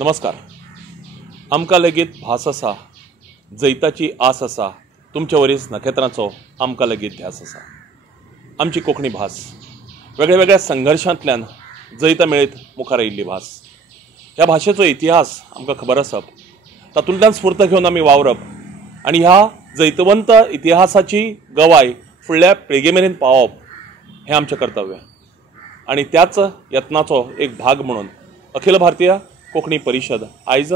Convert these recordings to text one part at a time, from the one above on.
नमस्कार. आमकां लेगीत भास आसा, जैताची आस आसा, तुमच्या वरीस नखेत्रांचो आमकां लेगीत ध्यास आसा. आमची कोंकणी भास वेगळ्या वेगळ्या संघर्शांतल्यान जैत मेळीत मुखार आयिल्ली भास. ह्या भाशेचो इतिहास आमकां खबर आसप, तातूंतल्यान स्फूर्त घेवन आमी वावरप आनी ह्या जैतवंत इतिहासाची गवाय फुडल्या पिळगे मेरेन पावप हें आमचें कर्तव्य. आनी त्याच यत्नाचो एक भाग म्हणून अखिल भारतीय कोंकणी परिशद आयज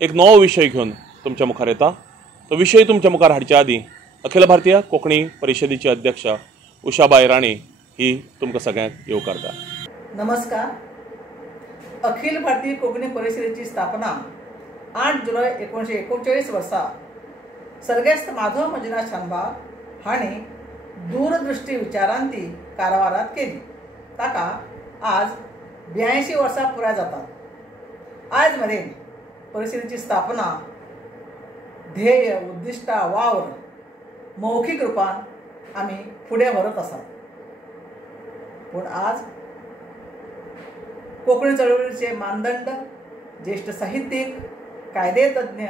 एक नवो विशय घेवन तुमच्या मुखार येता. तो विशय तुमच्या मुखार हाडच्या आदीं अखिल भारतीय कोंकणी परिशदेची अध्यक्ष उषाबाई राणे ही तुमकां सगळ्यांक येवकारता. नमस्कार. अखिल भारतीय कोंकणी परिशदेची स्थापना 8 जुलय 1939 वर्सा सर्गेस्त माधव मंजुनाथ शानभाग हांणी दूरदृष्टी विचारांती कारवारात केली. ताका आज 82 वर्सां पुराय जातात. आज मेरेन परिशदेची स्थापना ध्येय, उद्दिष्टां, वावर मौखिक रूपान आमी फुडें व्हरत आसात. पूण आज कोंकणी चळवळीचे मानदंड, ज्येष्ठ साहित्यीक, कायदे तज्ञ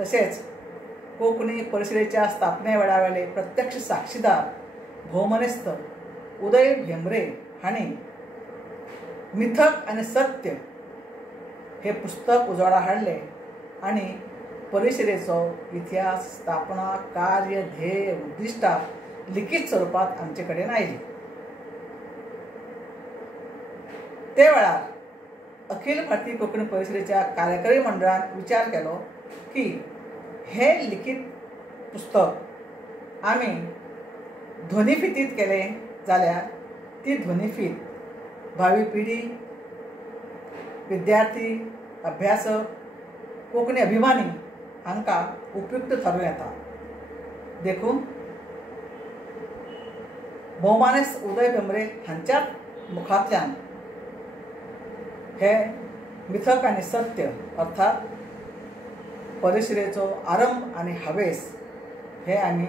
तशेंच कोंकणी परिशदेच्या स्थापने वेळावेले प्रत्यक्ष साक्षीदार भौमनेस्त उदय भेंब्रे हांणी मिथक आनी सत्य हे पुस्तक उजवाडा हाडले आनी परिशदेचो इतिहास, स्थापना, कार्य, ध्येय, उद्दिष्टां लिखीत स्वरुपात आमचे कडेन आयली. ते वेळार अखिल भारतीय कोंकणी परिशदेच्या कार्यकारी मंडळान विचार केलो की हे लिखीत पुस्तक आमी ध्वनिफितीत केलें जाल्यार ती ध्वनिफीत भावी पिढी, विद्यार्थी, अभ्यासक, कोंकणी अभिमानी हांकां उपयुक्त थारूं येता. देखून भौमानेस्त उदय भेंब्रे हांच्याच मुखांतल्यान हे मिथक आनी सत्य अर्थात परिशदेचो आरंभ आनी हावेस हे आमी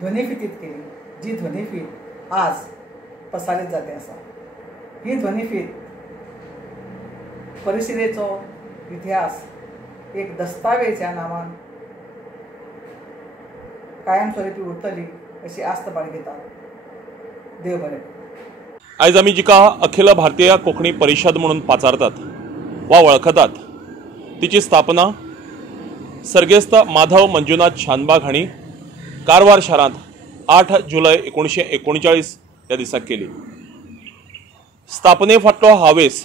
ध्वनिफितीत केली, जी ध्वनिफीत आज प्रसारीत जाते आसा. ही ध्वनिफीत परिशदेचो इतिहास एक दस्तावेज ह्या नांवान कायमस्वरुपी उरतली अशी आस्त बाळगिता. देव बरें. आयज आमी जिका अखिल भारतीय कोंकणी परिशद म्हणून पाचारतात वा वळखतात, तिची स्थापना सर्गेस्त माधव मंजुनाथ शानभाग हांणी कारवार शारांत 8 जुलय 1939 ह्या दिसा केली. स्थापने फाटलो हावेस,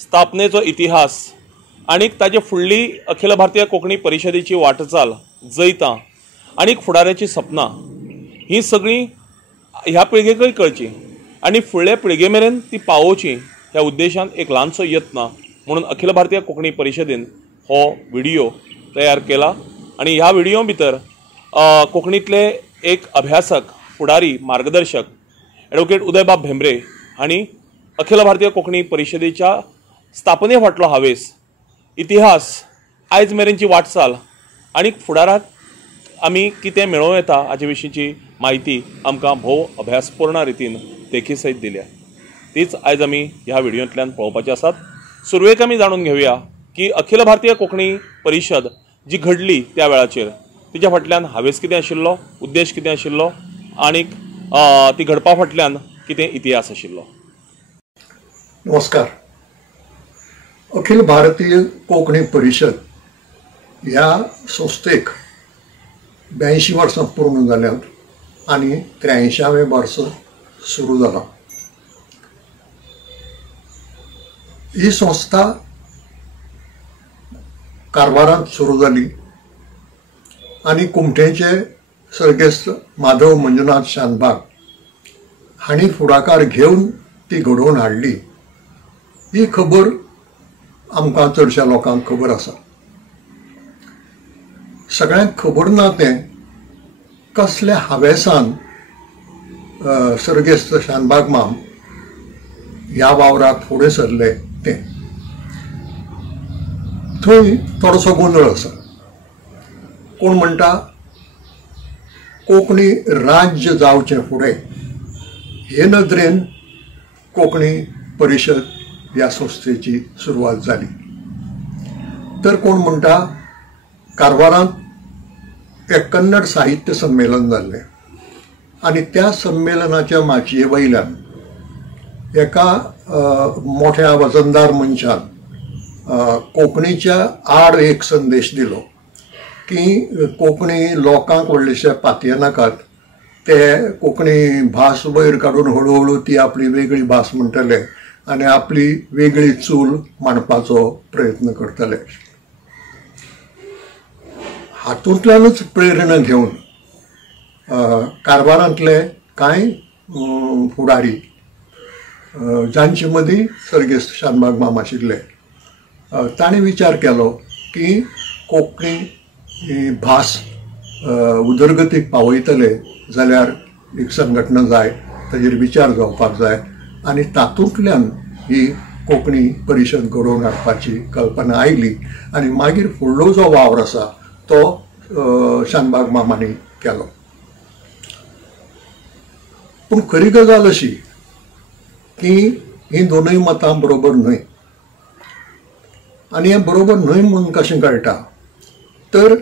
स्थापनेचो इतिहास आनीक ताचे फुडली अखिल भारतीय कोंकणी परिशदेची वाटचाल, जैतां आनीक फुडाऱ्याची सपनां ही सगळीं ह्या पिळगेकय कळची आनी फुडले पिळगे मेरेन ती पावोवची ह्या उद्देशान एक ल्हानसो यत्न म्हणून अखिल भारतीय कोंकणी परिशदेन हो व्हिडिओ तयार केला. आनी ह्या व्हिडिओ भितर कोंकणीतले एक अभ्यासक, फुडारी, मार्गदर्शक एडवोकेट उदयबाब भेंब्रे हांणी अखिल भारतीय कोंकणी परिशदेच्या स्थापने फाटलो हावेस, इतिहास, आयज मेरेनची वाटचाल आनी फुडाराक आमी कितें मेळोवं येता हाचे विशींची म्हायती आमकां भोव अभ्यासपूर्ण रितीन देखी सयत दिल्या. तीच आयज आमी ह्या व्हिडिओंतल्यान पळोवपाची आसात. सुरवेक आमी जाणून घेवया की अखिल भारतीय कोंकणी परिशद जी घडली त्या वेळाचेर तिच्या फाटल्यान हावेस कितें आशिल्लो, उद्देश कितें आशिल्लो आनीक ती घडपा फाटल्यान कितें इतिहास आशिल्लो. नमस्कार. अखिल भारतीय कोंकणी परिशद ह्या संस्थेक 82 वर्सां पूर्ण जाल्यात आनी 83वें वर्स सुरू जाला. ही संस्था कारवारांत सुरू जाली आनी कुमठेचे सर्गेस्त माधव मंजुनाथ शानभाग हांणी फुडाकार घेवन ती घडोवन हाडली. ही खबर आमकां चडशा लोकांक खबर आसा. सगळ्यांक खबर ना तें कसल्या हावेसान सर्गेस्त शानभाग माम ह्या वावराक फुडें सरले तें. थंय थोडोसो गोंधळ आसा. कोण म्हणटा कोंकणी राज्य जावचें फुडें हे नदरेन कोंकणी परिशद ह्या संस्थेची सुरवात जाली. तर कोण म्हणटा कारवारांत एक कन्नड साहित्य संमेलन जाल्लें आनी त्या संमेलनाच्या माचये वयल्यान एका मोठ्या वजनदार मनशान कोंकणीच्या आड एक संदेश दिलो की कोंकणी लोकांक व्हडलेशे पातये नाकात, ते कोंकणी भास वयर काडून हळू ती आपली वेगळी भास म्हणटले आनी आपली वेगळी चूल मांडपाचो प्रयत्न करतले. हातूंतल्यानच प्रेरणा घेवन कारवारांतले कांय फुडारी जांचे मदीं सर्गेस्त शानबाग माम आशिल्ले, ताणें विचार केलो की कोंकणी भास उदरगतीक पावयतले जाल्यार एक संघटना जाय, ताजेर विचार जावपाक जाय आनी तातूंतल्यान ही कोंकणी परिशद घडोवन हाडपाची कल्पना आयली आनी मागीर फुडलो जो वावर आसा तो शानबाग मामांनी केलो. पूण खरी गजाल अशी की ही दोनूय मतां बरोबर न्हय. आनी हें बरोबर न्हय म्हणून कशें कळटा तर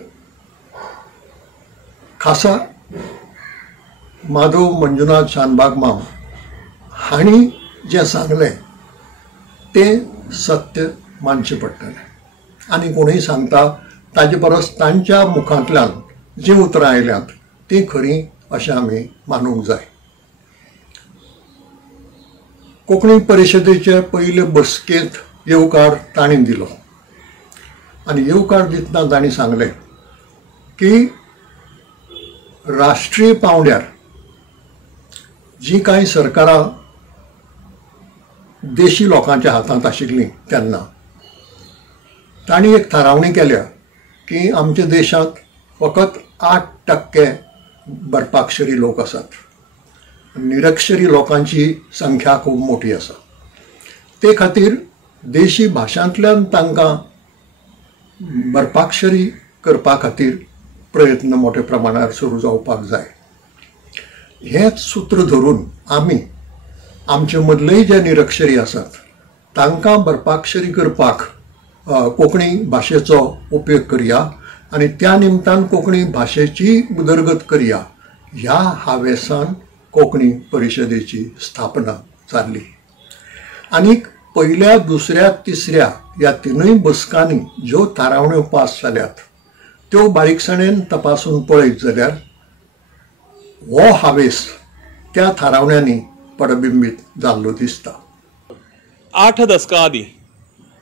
खासा माधव मंजुनाथ शानबाग माम हांणी जें सांगलें तें सत्य मानचें पडटलें आनी कोणूय सांगता ताजे परस तांच्या मुखांतल्यान जीं उतरां आयल्यांत तीं खरीं अशें आमी मानूंक जाय. कोंकणी परिशदेचे पयले बसकेंत येवकार ताणीं दिलो आनी येवकार दितना ताणीं सांगलें की राष्ट्रीय पांवड्यार जी कांय सरकारां देशी लोकांच्या हातांत आशिल्लीं तेन्ना तांणी एक थारावणी केल्या की आमच्या देशांत फकत 8% बरपाक्षरी लोक आसात, निरक्षरी लोकांची संख्या खूब मोठी आसा. ते खातीर देशी भाशांतल्यान तांकां बरपाक्षरी करपा खातीर प्रयत्न मोठ्या प्रमाणार सुरू जावपाक जाय. हेंच सूत्र धरून आमी आमचे मदलेय जे निरक्षरी आसात तांकां बरपाक्षरी करपाक कोंकणी भाशेचो उपयोग करया आनी त्या निमतान कोंकणी भाशेची उदरगत करया ह्या हावेसान कोंकणी परिशदेची स्थापना जाल्ली. आनीक पहिल्या, दुसऱ्या, तिसऱ्या ह्या तिनूय बसकांनी ज्यो थारावण्यो पास जाल्यात त्यो बारीकसाणेन तपासून पळयत जाल्यार हो हावेस त्या थारावण्यांनी पडबिंबीत जाल्लो दिसता. 8 दशकां आदीं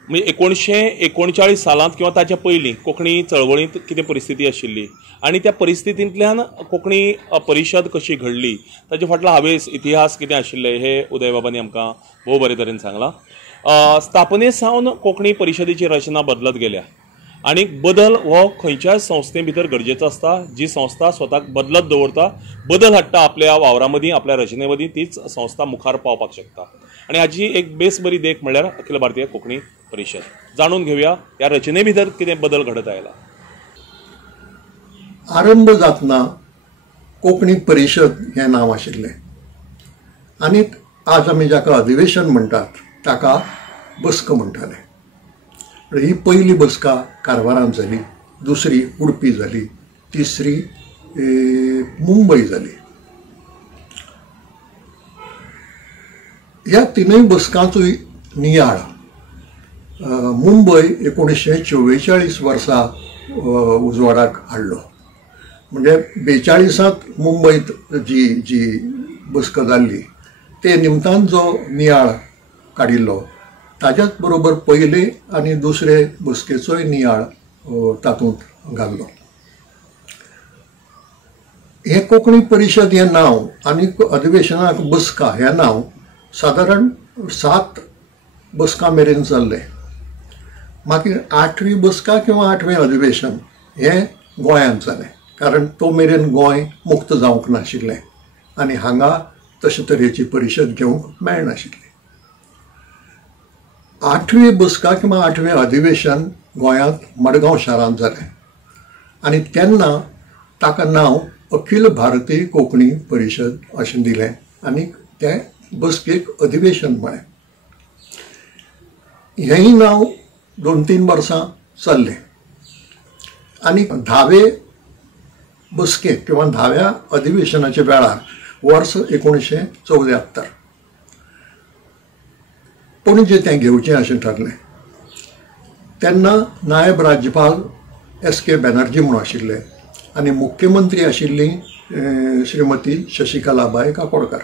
म्हणजे 1939 सालांत किंवा ताच्या पयलीं कोंकणी चळवळींत कितें परिस्थिती आशिल्ली आनी त्या परिस्थितींतल्यान कोंकणी परिशद कशी घडली ताचे फाटलो हावेस इतिहास कितें आशिल्ले हे उदय बाबांनी आमकां भोव बरे तरेन सांगलां. स्थापने सावन कोंकणी परिशदेची रचना बदलत गेल्या आनी बदल हो खंयच्याय संस्थे भितर गरजेचो आसता. जी संस्था स्वताक बदलत दवरता, बदल हाडटा आपल्या वावरा मदीं, आपल्या रचने मदीं, तीच संस्था मुखार पावपाक शकता. आनी हाची एक बेस बरी देख म्हणल्यार अखिल भारतीय कोंकणी परिशद. जाणून घेवया ह्या रचने भितर कितें बदल घडत आयला. आरंभ जातना कोंकणी परिशद हें नांव आशिल्लें आनीक आज आमी जाका अधिवेशन म्हणटात ताका बसका म्हणटाले. ही पयली बसका कारवारांत जाली, दुसरी उडपी जाली, तिसरी मुंबय जाली. ह्या तिनूय बसकांचोय नियाळ मुंबय 1944 वर्सा उजवाडाक हाडलो. म्हणजे 42 मुंबयत जी बसका जाल्ली ते निमतान जो नियाळ काडिल्लो ताच्याच बरोबर पयले आनी दुसरे बसकेचोय नियाळ तातूंत घाल्लो. हे कोंकणी परिशद हें नांव आनी अधिवेशनाक बसका हें नांव सादारण 7 बसका मेरेन चल्लें. मागीर 8वी बसका किंवा 8वें अधिवेशन हें गोंयांत जालें, कारण तो मेरेन गोंय मुक्त जावंक नाशिल्लें आनी हांगा तशे तरेची परिशद घेवंक मेळनाशिल्ली. 8वी बसका किंवा 8वें अधिवेशन गोंयांत मडगांव शारांत जालें आनी तेन्ना ताका नांव अखिल भारतीय कोंकणी परिशद अशें दिलें आनी तें बसकेक अधिवेशन म्हळें. हेंय नांव 2-3 वर्सां चल्ले आणि 10वे बसके किंवा 10व्या अधिवेशनाच्या वेळार वर्स 1974 पणजे तें घेवचें अशें ठरलें. तेन्ना नायब राज्यपाल S.K. बॅनर्जी म्हणून आशिल्ले आनी मुख्यमंत्री आशिल्ली श्रीमती शशिकलाबाई काकोडकर.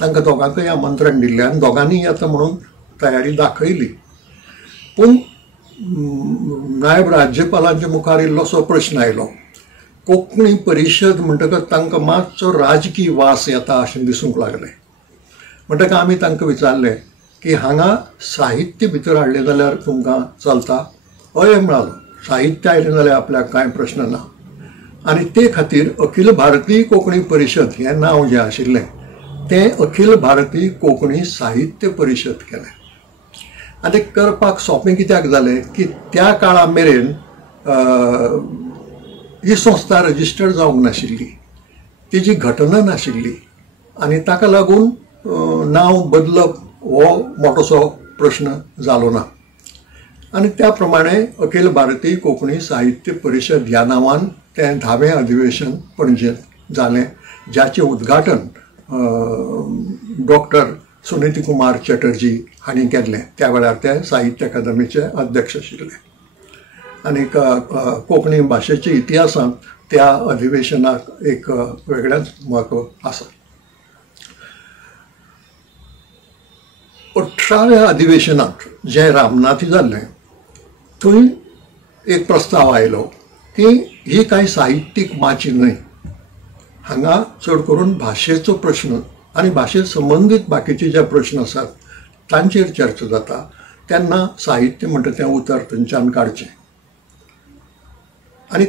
तांकां दोगांकय आमंत्रण दिल्लें आनी दोगांनी येता म्हणून तयारी दाखयली. पूण नायब राज्यपालांच्या मुखार इल्लोसो प्रश्न आयलो. कोंकणी परिशद म्हणटकच तांकां मातसो राजकीय वास येता अशें दिसूंक लागलें. म्हणटकच आमी तांकां विचारलें की हांगा साहित्य भितर हाडलें जाल्यार तुमकां चलता? हय म्हणालो, साहित्य आयलें जाल्यार आपल्याक कांय प्रश्न ना. आनी ते खातीर अखिल भारतीय कोंकणी परिशद हें नांव जें आशिल्लें तें अखिल भारतीय कोंकणी साहित्य परिशद केलें. आनी तें करपाक सोंपें कित्याक जालें की त्या काळा मेरेन ही संस्था रजिस्टर जावंक नाशिल्ली, तिची घटना नाशिल्ली आनी ताका लागून नांव बदलप हो मोठोसो प्रश्न जालो ना. आनी त्या प्रमाणे अखिल भारतीय कोंकणी साहित्य परिशद ह्या नांवान तें 10वें अधिवेशन पणजेंत जालें, जाचें उद्घाटन डॉक्टर सुनीती कुमार चॅटर्जी हांणी केल्लें. त्या वेळार ते साहित्य अकादमीचे अध्यक्ष आशिल्ले. आनी कोंकणी भाशेच्या इतिहासांत त्या अधिवेशनाक एक वेगळेंच म्हत्व आसा. 18व्या अधिवेशनांत जें रामनाथी जाल्लें थंय एक प्रस्ताव आयलो की ही कांय साहित्यीक माची न्हय, हांगा चड करून भाशेचो प्रश्न आनी भाशे संबंदीत बाकीचे जे प्रश्न आसात तांचेर चर्चा जाता. तेन्ना साहित्य म्हणटा तें उतर थंयच्यान काडचें. आनी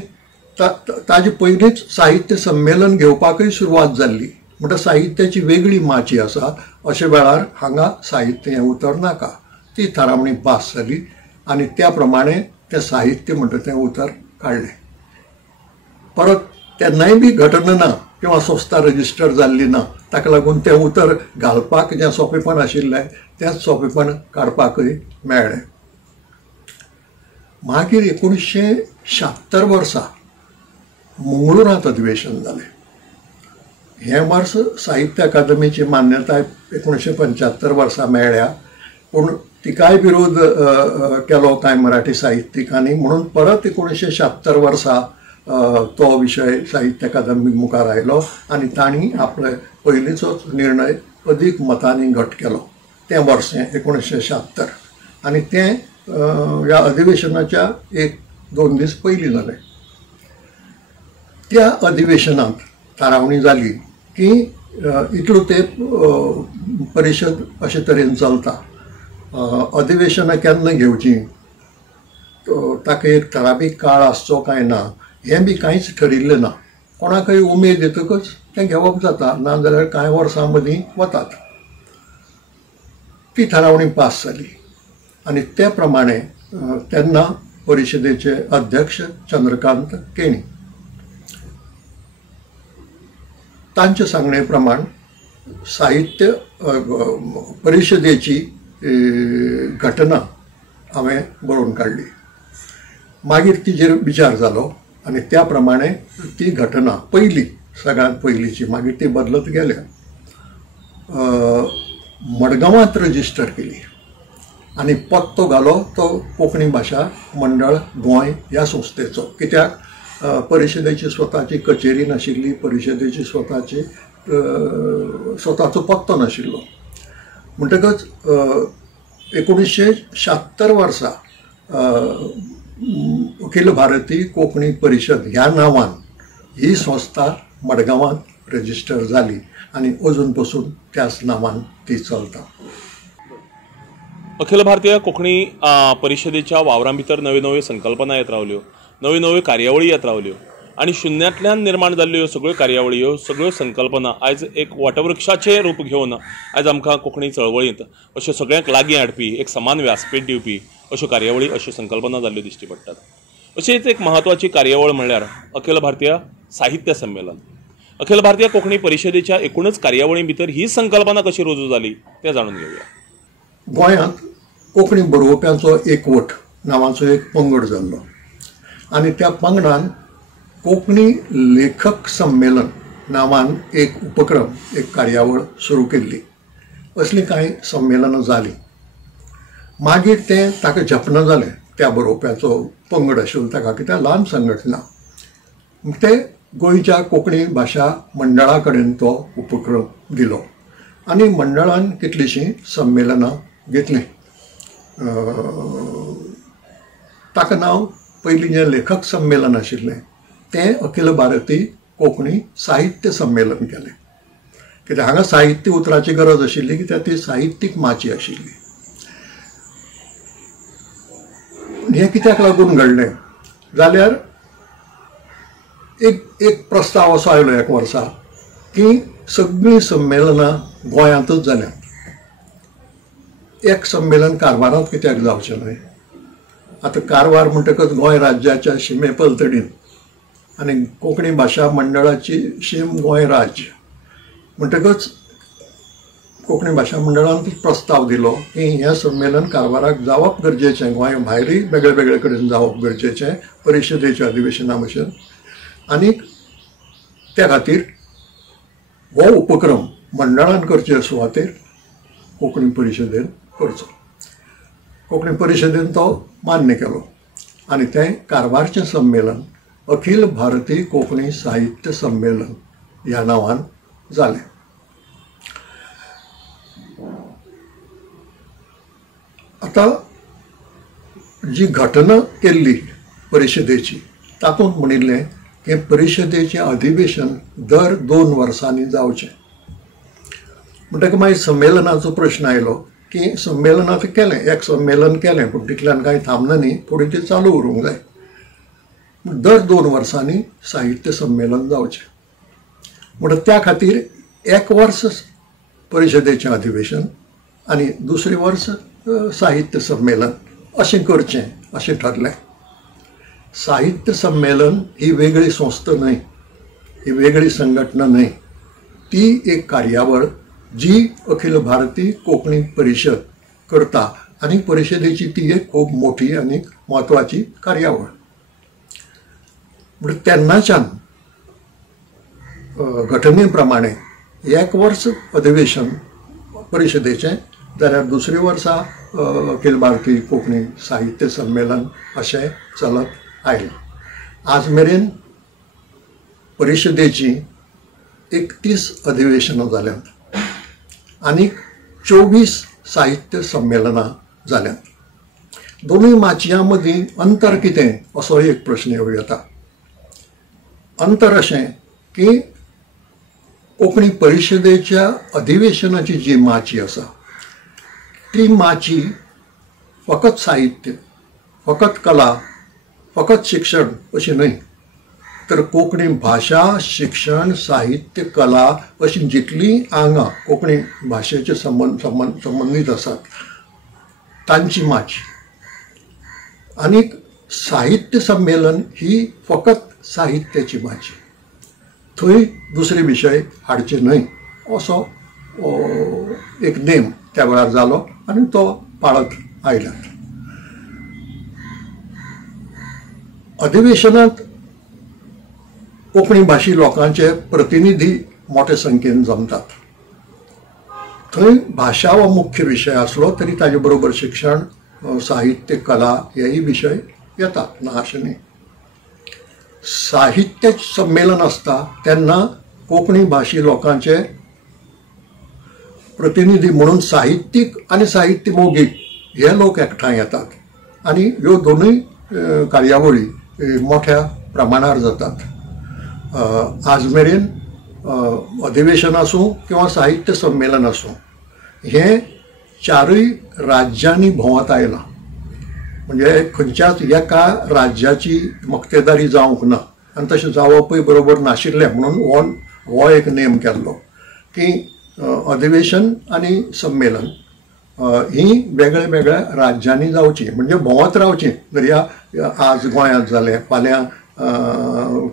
ताजे पयलींच साहित्य संमेलन घेवपाकय सुरवात जाल्ली. म्हणटा साहित्याची वेगळी माची आसा, अशे वेळार हांगा साहित्य हें उतर नाका. ती थारावणी पास जाली आनी त्या प्रमाणे तें साहित्य म्हणटा तें उतर काडलें. परत तेन्नाय बी घटना ना किंवा संस्था रजिस्टर जाल्ली ना, ताका लागून तें उतर घालपाक जें सोंपेपण आशिल्लें तेंच सोंपेपण काडपाकय मेळ्ळें. मागीर 1976 वर्सा मंगळुरांत अधिवेशन जालें. हें वर्स साहित्य अकादमीची मान्यताय 1975 वर्सा मेळ्ळ्या, पूण तिकाय विरोध केलो कांय मराठी साहित्यिकांनी. म्हणून परत 1976 वर्सा तो विशय साहित्य अकादमी मुखार आयलो आनी तांणी आपले पयलींचोच निर्णय अदीक मतांनी घट केलो तें वर्सें 1976. आनी तें ह्या अधिवेशनाच्या 1-2 दीस पयलीं जालें. त्या अधिवेशनांत थारावणी जाली की इतलो तेंप परिशद अशे तरेन चलता. अधिवेशनां केन्ना घेवची, ताका एक ठरावीक काळ आसचो काय ना हें बी कांयच ठरिल्लें ना. कोणाकय उमेद येतकच तें घेवप जाता, नाजाल्यार कांय वर्सां मदीं वतात. ती थारावणी पास जाली आनी ते प्रमाणे तेन्ना परिशदेचे अध्यक्ष चंद्रकांत केणी तांचे सांगणे प्रमाण साहित्य परिशदेची घटना हांवें बरोवन काडली. मागीर तिजेर विचार जालो आनी त्या प्रमाणे ती घटना पयली सगळ्यांत पयलीची, मागीर ती बदलत गेल्या, मडगांवांत रजिस्टर केली आनी पत्तो घालो तो कोंकणी भाशा मंडळ गोंय ह्या संस्थेचो. कित्याक परिशदेची स्वताची कचेरी नाशिल्ली, परिशदेची स्वताचो पत्तो नाशिल्लो. म्हणटकच 1976 वर्सा अखिल भारतीय कोंकणी परिशद ह्या नांवान ही संस्था मडगांवांत रजिस्टर जाली आनी अजून पासून त्याच नांवान ती चलता. अखिल भारतीय कोंकणी परिशदेच्या वावरां भितर नव्यो नव्यो संकल्पना येत रावल्यो, नव्यो नव्यो कार्यावळी येत रावल्यो आनी शुन्यांतल्यान निर्माण जाल्ल्यो सगळ्यो कार्यावळी, सगळ्यो संकल्पना आयज एक वटवृक्षाचें रूप घेवन आयज आमकां कोंकणी चळवळींत अश्यो सगळ्यांक लागीं हाडपी, एक समान व्यासपीठ दिवपी अश्यो कार्यावळी, अश्यो संकल्पना जाल्ल्यो दिश्टी पडटात. अशीच एक म्हत्वाची कार्यावळ म्हणल्यार अखिल भारतीय साहित्य संमेलन. अखिल भारतीय कोंकणी परिशदेच्या एकूणच कार्यावळीं भितर ही संकल्पना कशी रुजू जाली तें जाणून घेवया. गोंयांत कोंकणी बरोवप्यांचो एकवट नांवाचो एक पंगड जाल्लो आनी त्या पंगडान कोंकणी लेखक संमेलन नांवान एक उपक्रम एक कार्यावळ सुरू केल्ली. असली कांय संमेलनां जालीं. मागीर तें ताका जपना जालें. त्या बरोवप्याचो पंगड आशिल्लो ताका, कित्याक ल्हान संघटना. ते गोंयच्या कोंकणी भाशा मंडळा कडेन तो उपक्रम दिलो आनी मंडळान कितलींशीं संमेलनां घेतलीं. ताका नांव पयलीं जें लेखक संमेलन आशिल्लें तें अखिल भारतीय कोंकणी साहित्य संमेलन केलें. कित्याक हांगा साहित्य उतराची गरज आशिल्ली, कित्याक ती साहित्यीक माची आशिल्ली. हें कित्याक लागून घडलें जाल्यार एक प्रस्ताव असो आयलो एक वर्सा की सगळीं संमेलनां गोंयांतच जाल्यांत. एक संमेलन कारवारांत कित्याक जावचें न्हय. आतां कारवार म्हणटकच गोंय राज्याच्या शिमे पलतडीन आनी कोंकणी भाशा मंडळाची शीम गोंय राज्य म्हणटकच कोंकणी भाशा मंडळान प्रस्ताव दिलो की हें संमेलन कारवाराक जावप गरजेचें, गोंया भायरूय वेगळे वेगळे कडेन जावप गरजेचें परिशदेच्या अधिवेशना भशेन. आनीक त्या खातीर हो उपक्रम मंडळान करचे सुवातेर कोंकणी परिशदेन करचो. कोंकणी परिशदेन तो मान्य केलो आनी तें कारवारचें संमेलन अखिल भारतीय कोंकणी साहित्य संमेलन ह्या नांवान जालें. आतां जी घटना केल्ली परिशदेची तातूंत म्हणिल्लें की परिशदेचें अधिवेशन दर 2 वर्सांनी जावचें. म्हणटकीर मागीर संमेलनाचो प्रश्न आयलो की संमेलनां केलें, एक संमेलन केलें पूण तितल्यान कांय थांबना न्ही, फुडें तें चालू उरूंक जाय. दर 2 वर्सांनी साहित्य संमेलन जावचें. म्हणून त्या खातीर एक वर्स परिशदेचें अधिवेशन आनी दुसरे वर्स साहित्य संमेलन अशें करचें अशें ठरलें. साहित्य संमेलन ही वेगळी संस्था न्हय, ही वेगळी संघटना न्हय. ती एक कार्यावळ जी अखिल भारतीय कोंकणी परिशद करता आनी परिशदेची ती एक खूब मोठी आनी म्हत्वाची कार्यावळ. म्हणून तेन्नाच्यान घटने प्रमाणे एक वर्स अधिवेशन परिशदेचें जाल्यार दुसरे वर्सा अखिल भारतीय कोंकणी साहित्य संमेलन अशें चलत आयलां. आज मेरेन परिशदेची 31 अधिवेशनां जाल्यांत आनीक 24 साहित्य संमेलनां जाल्यांत. दोनूय माचयां मदीं अंतर कितें असो एक प्रश्न येता. अंतर अशें की कोंकणी परिशदेच्या अधिवेशनाची जी माची आसा ती माची फकत साहित्य, फकत कला, फकत शिक्षण अशी न्हय, तर कोंकणी भाशा, शिक्षण, साहित्य, कला अशी जितलीं आंगां कोंकणी भाशेचे संबंदीत आसात तांची माची. आनीक साहित्य संमेलन ही फकत साहित्याची माची. थंय दुसरे विशय हाडचे न्हय असो एक नेम त्या वेळार जालो आनी तो पाळत आयल्यात. अधिवेशनांत कोंकणी भाशी लोकांचे प्रतिनिधी मोठ्या संख्येन जमतात. थंय भाशा हो मुख्य विशय आसलो तरी ताजे बरोबर शिक्षण, साहित्य, कला हेय विशय येतात, ना अशें न्ही. साहित्य संमेलन आसता तेन्ना कोंकणी भाशी लोकांचे प्रतिनिधी म्हणून साहित्यीक आनी साहित्य मोगीक हे लोक एकठांय येतात आनी ह्यो दोनूय कार्यावळी मोठ्या प्रमाणार जातात. आज मेरेन अधिवेशन आसूं किंवा साहित्य संमेलन आसूं हें 4 राज्यांनी भोंवत आयलां. म्हणजे खंयच्याच एका राज्याची मक्तेदारी जावंक ना आनी तशें जावपूय बरोबर नाशिल्लें म्हणून हो एक नेम केल्लो की अधिवेशन आनी संमेलन ही वेगळ्या वेगळ्या राज्यांनी जावची, म्हणजे भोंवत रावची. जर आज गोंयांत जालें, फाल्यां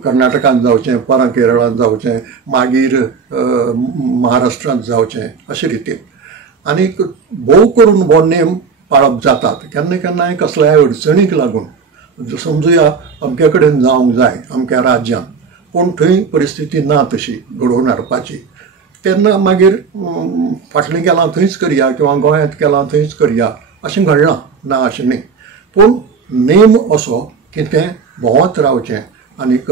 कर्नाटकांत जावचें, परां केरळांत जावचें, मागीर महाराष्ट्रांत जावचें अशे रितीन. आनीक भोव करून हो नेम पाळप जातात केन्ना केन्नाय कसल्याय अडचणीक लागून समजुया अमके कडेन जावंक जाय अमक्या राज्यांत पूण थंय परिस्थिती ना तशी घडोवन हाडपाची तेन्ना मागीर फाटलें केलां थंयच करया किंवा गोंयांत केलां थंयच करया अशें घडलां ना अशें न्ही पूण नेम असो की तें भोंवत रावचें आनीक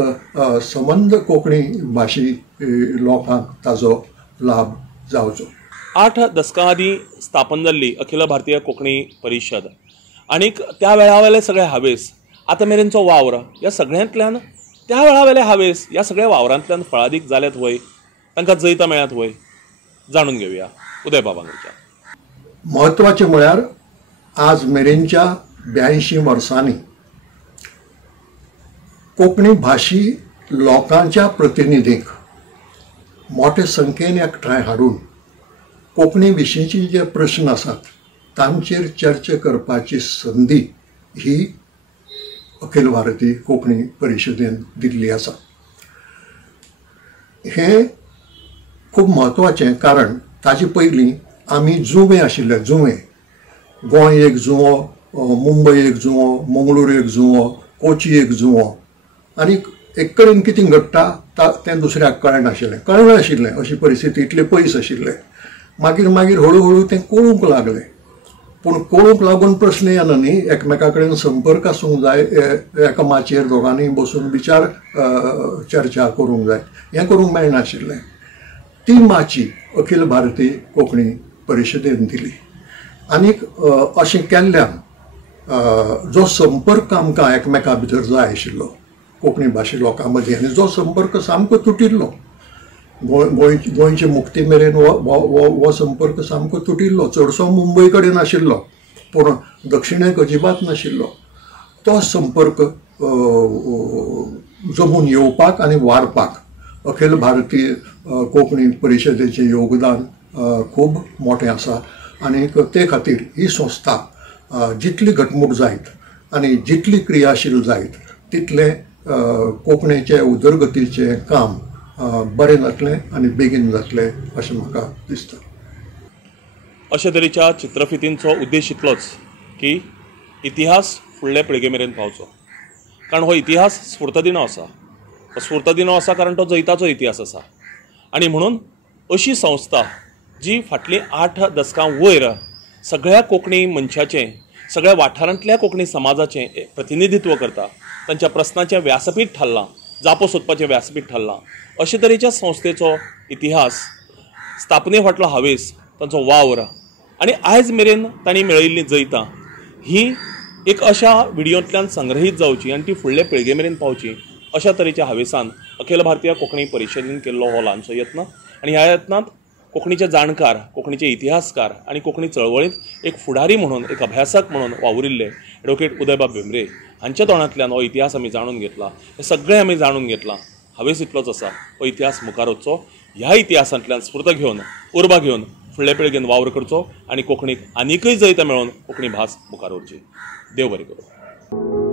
संबंद कोंकणी भाशी लोकांक ताजो लाभ जावचो। 8 दशकां आदीं स्थापन जाल्ली अखिल भारतीय कोंकणी परिशद आनीक त्या वेळावेले सगळे हावेस आतां मेरेनचो वावर ह्या सगळ्यांतल्यान त्या वेळावेले हावेस ह्या सगळ्या वावरांतल्यान फळादीक जाल्यात वय तांकां जैतां मेळ्ळ्यात वय जाणून घेवया उदय बाबा कडच्यान। म्हत्वाचें म्हळ्यार आज मेरेनच्या 82 वर्सांनी कोंकणी भाशी लोकांच्या प्रतिनिधींक मोठे संख्येन एकठांय हाडून कोंकणी विशींचे जे प्रश्न आसात तांचेर चर्चा करपाची संदी ही अखिल भारतीय कोंकणी परिशदेन दिल्ली आसा। हें खूब म्हत्वाचें कारण ताचे पयलीं आमी जुवे आशिल्ले जुवे गोंय एक जुवो मुंबय एक जुवो मंगळूर एक जुवो कोची एक जुवो आनी एक कडेन कितें घडटा तें दुसऱ्याक कळनाशिल्लें अशी परिस्थिती इतले पयस आशिल्ले मागीर मागीर हळू हळू तें कळूंक लागलें पूण कळूंक लागून प्रश्न येना न्ही एकमेका कडेन संपर्क आसूंक जाय एका माचयेर दोगांनी बसून विचार चर्चा करूंक जाय हें करूंक मेळनाशिल्लें ती माची अखिल भारतीय कोंकणी परिशदेन दिली आनीक अशें केल्ल्यान जो संपर्क आमकां एकमेका भितर जाय आशिल्लो कोंकणी भाशी लोकां मदीं आनी जो संपर्क सामको तुटिल्लो गोंयचे मुक्ती मेरेन हो संपर्क सामको तुटिल्लो चडसो मुंबय कडेन आशिल्लो पूण दक्षिणेक अजिबात नाशिल्लो तो संपर्क जमून येवपाक आनी वाडपाक अखिल भारतीय कोंकणी परिशदेचें योगदान खूब मोठें आसा आनी ते खातीर ही संस्था जितली घटमूट जायत आनी जितली क्रियाशील जायत तितलें कोंकणीचे उदरगतीचें काम बरें जातलें आनी बेगीन जातलें अशें म्हाका दिसता। अशे तरेच्या चित्रफितींचो उद्देश इतलोच की इतिहास फुडले पिळगे मेरेन पावचो कारण हो इतिहास स्फूर्त दिनो आसा हो स्फूर्त दिनो आसा कारण तो जैताचो इतिहास आसा आनी म्हणून अशी संस्था जी फाटलीं 8 दशकां वयर सगळ्या कोंकणी मनशाचें सगळ्या वाठारांतल्या कोंकणी समाजाचें प्रतिनिधित्व करता तांच्या प्रस्नाचें व्यासपीठ थारलां जापो सोदपाचें व्यासपीठ थारलां अशे तरेच्या संस्थेचो इतिहास स्थापने फाटलो हावेस तांचो वावर आनी आयज मेरेन तांणी मेळयिल्लीं जैतां ही एक अशा व्हिडियोंतल्यान संग्रहीत जावची आनी ती फुडले पिळगे मेरेन पावची अशा तरेच्या हावेसान अखिल भारतीय कोंकणी परिशदेन केल्लो हो ल्हानसो यत्न आनी ह्या यत्नांत कोंकणीचे जाणकार कोंकणीचे इतिहासकार आनी कोंकणी चळवळींत एक फुडारी म्हणून एक अभ्यासक म्हणून वावुरिल्ले एडवोकेट उदयबाब भेंब्रे हांच्या तोंडांतल्यान हो इतिहास आमी जाणून घेतला हे सगळें आमी जाणून घेतलां हावेस इतलोच आसा हो इतिहास मुखार वचचो ह्या इतिहासांतल्यान स्फूर्त घेवन उर्बा घेवन फुडले पिळगेन वावर करचो आनी कोंकणीक आनीकय जैत मेळोवन कोंकणी भास मुखार व्हरची। देव बरें करूं।